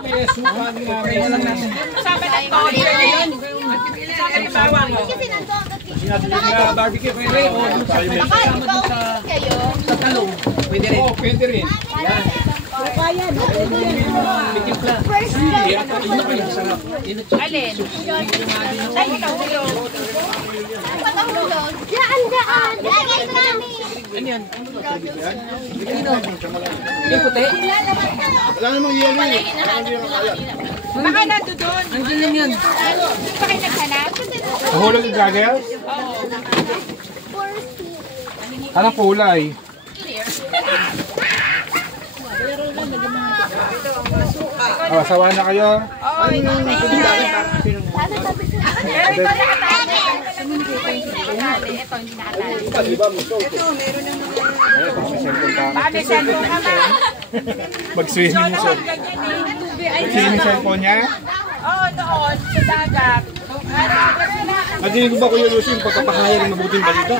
Kaya suka din namin. Kasama ng toyo. Kasama ng bawang. Sinabi na barbecue kayo rin. O, dun sa kasama dun sa talong. Pwede rin. Oo, pwede rin. Yan. Kaya, no? Bitimpla. Yan, ito kayo. Sarap. Alin? Ay, patahulog. Patahulog. Daan. Lagay namin. Ano yan? May puti? Wala namang yelo eh. Baka nando doon. Andiyan lang yan. Di ba kayo naghanap? Mahulog yung gagayas? Anong kulay? Oh, sawa na kayo? Oo, ito na. Pero ito nakatali. Ito hindi nakatali. Baka may cellphone ka ba? Mag-swimming siya. Mag-swimming cellphone niya? Oo, noon. Sa dagat. Nadinig ko ba Kuya Lucy yung pagkapahaya ng mabuting balita?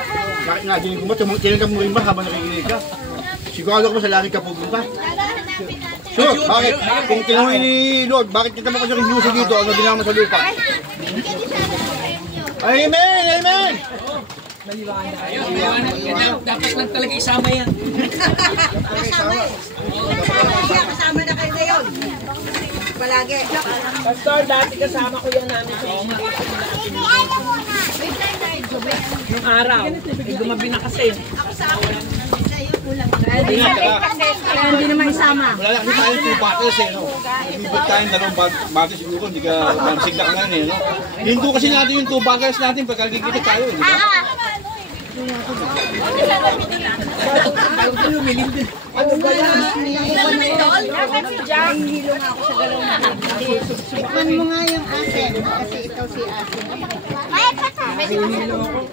Bakit nadinig ko ba? Tinanggap mo rin ba habang nakikinig ka? Sigurado ko sa laki ka pupunta. Sure, bakit? Kung tinanong ni Lord, bakit kita mo kasi review sa dito? Ano ginawa mo sa lupa? Amen! Amen! Dapat lang talaga isama yan. Kasama na kayo ngayon. Palagi. Pastor, dati kasama ko yan namin sa mga. Yung araw. Gumabi na kasi. Hindi naman isama. Wala lang, hindi tayong 2 bottles eh, no? Ibibig tayong 2 bottles siguro, hindi ka pansigla ka nga eh, no? Hinto kasi natin yung 2 bottles natin pagka gigit tayo, di ba? Ano ba yan? Nasaan si Jack? Tikman mo nga yung asin. Kasi ikaw si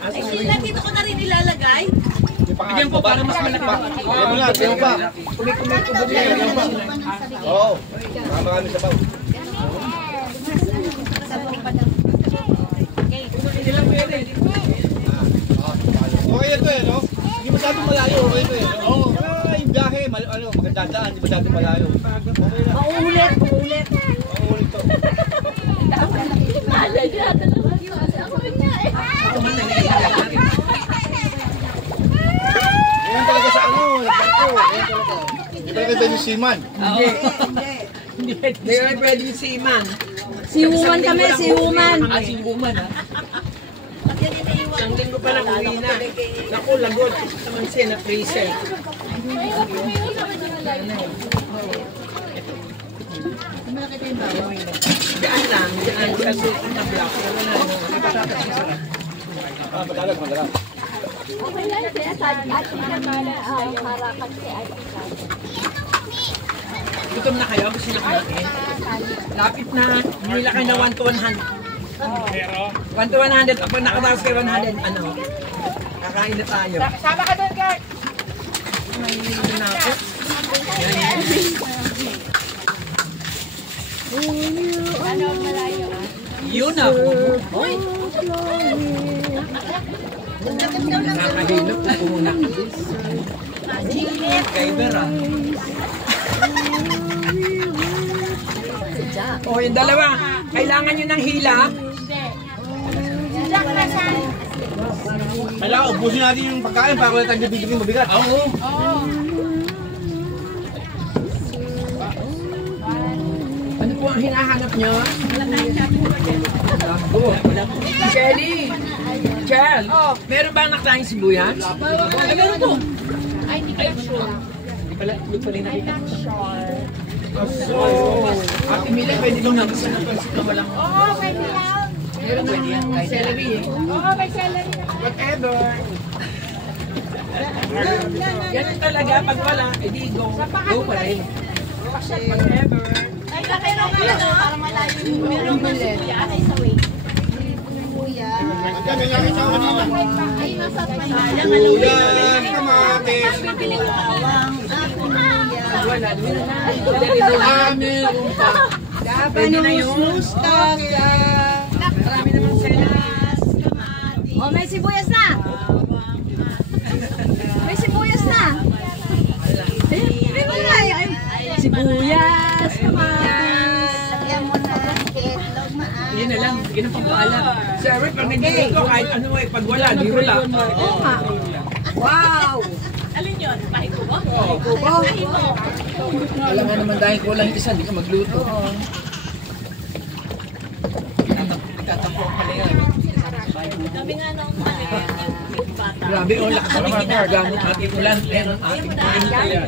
asin. Dito ko na rin ilalagay. Bigyan ko para mas malaki pa. Bigyan mo na, bigyan mo pa. Bigyan mo pa. Oo, marami sa baw. Okay ito eh, no? Hindi masyadong malayo, okay ito eh. Oo. Yung biyahe, magandang daan, hindi masyadong malayo. Okay lang. Maulit. Maulit to. Yan talaga sa ano, nagbarko. Yan talaga. Hindi talaga pwede siman. Hindi kayo pwede si Iman. Si Woman kami, si Woman. Si woman ha. Isang linggo pa lang uwi na. Naku, lagot. Sa mansin na freezer. Diyan lang. Diyan sa suit na block. Madalag. Gutom na kayo? Gusto na kumain? Lapit na. Nila kayo na 1 to 100. 1 to 100. Kapag nakataas kayo 100, ano? Kakain na tayo. Sama ka doon, Gert! May na ako. Yun na. Uy! Nakahilap kung pumuna. Kay Vera. O, yung dalawa. Kailangan nyo ng hilap. Kailangan ubusin natin yung pagkain para wala tayong bibigyan mabigat. Oo. Ano po ang hinahanap nyo? Shelly! Chel! Meron ba anak tayong sibuyas? Meron po. Ay, hindi pala sure. Hindi pala rin nakita. So, Ate Mila, pwede doon naman sa napansin na walang... Oo, pwede lang. Meron na yan. May celery eh. Oo, may celery na. Whatever. Ganun talaga, pag wala, edi go. Go pa rin. Whatever. Ay, pero parang malayo yung merong ulit. Ay, sa way. Kami nga kasama nila. Ay, nasa Manila. Kuyan, kamatis. Wala. Amin, umpa. Pwede na yung mustasa. Marami naman selas. Oh, may sibuyas na. May sibuyas na. Ay, sibuyas, kamatis. Sige na pampaalam. Sir Eric, pag nag-iiko, kahit ano eh, pag wala, di wala. Oo nga. Wow! Alin yun? Pahiko ba? Alam nga naman dahil kulang isa, di ka magluto. Tatampo pala yan. Kami nga nung maliit yung bata. Grabe, oh, lakas ng ginagamit ating ulan. Ayan ang ating ulan.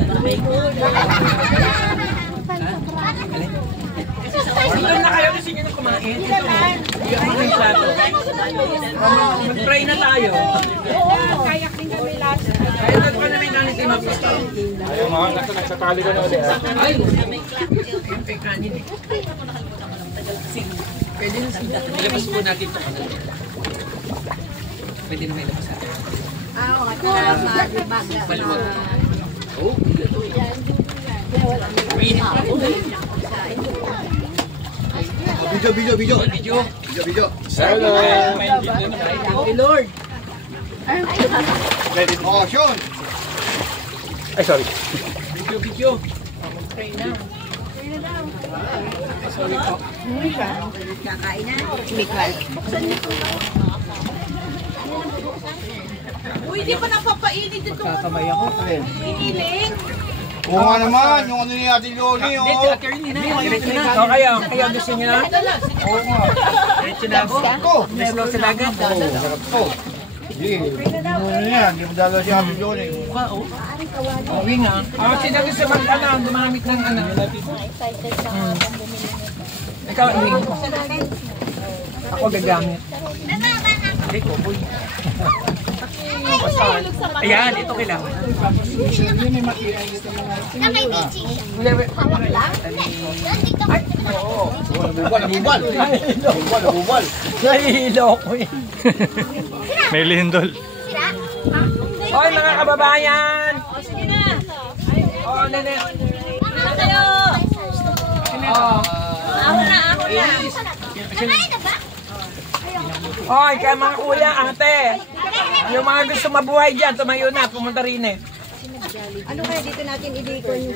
Dito na kayo kasi nyo na kumain. Ito, hindi ako ng plato. Mag-try na tayo. Kayak din kami last time. Kaya nagpa namin namin tayo mag-try. Ayaw mga nagsatali ka na ulit. Ay, yung pekanin eh. Pwede na sila. Ilabas po natin ito. Pwede na may labas natin. Maluwag. Oh, mainit pa rin. Video. Hello. Thank you, Lord. Oh, Sean. Ay, sorry. Video. Kakain na. Mikal. Uy, di pa napapainit ito. Kakamay ako. Iniling. Oo nga naman, yung ano ni Ate Loli, oh. Diretso na. So, kaya gusto niya? Oo nga. Diretso na ako. Ito. Neslo sa dagat. Sarap to. Hindi, ano yan, hindi mo dalawa si Ate Loli. Uwi nga. Sinabi sa mag-ana, gumamit ng ano. Ikaw, uwi. Ako gagamit. Hindi ko, boy. Ayan, ito kailangan. Nabubal. Nahihilo ko eh. May lindol. Hoy mga kababayan! Sige na. Oh, nene. Ano kayo? Ako na. Hoy, kaya mga kuya, ate. Yung mga gusto mabuhay dyan, tumayo na, pumunta rin eh. Ano kaya dito natin idikon yung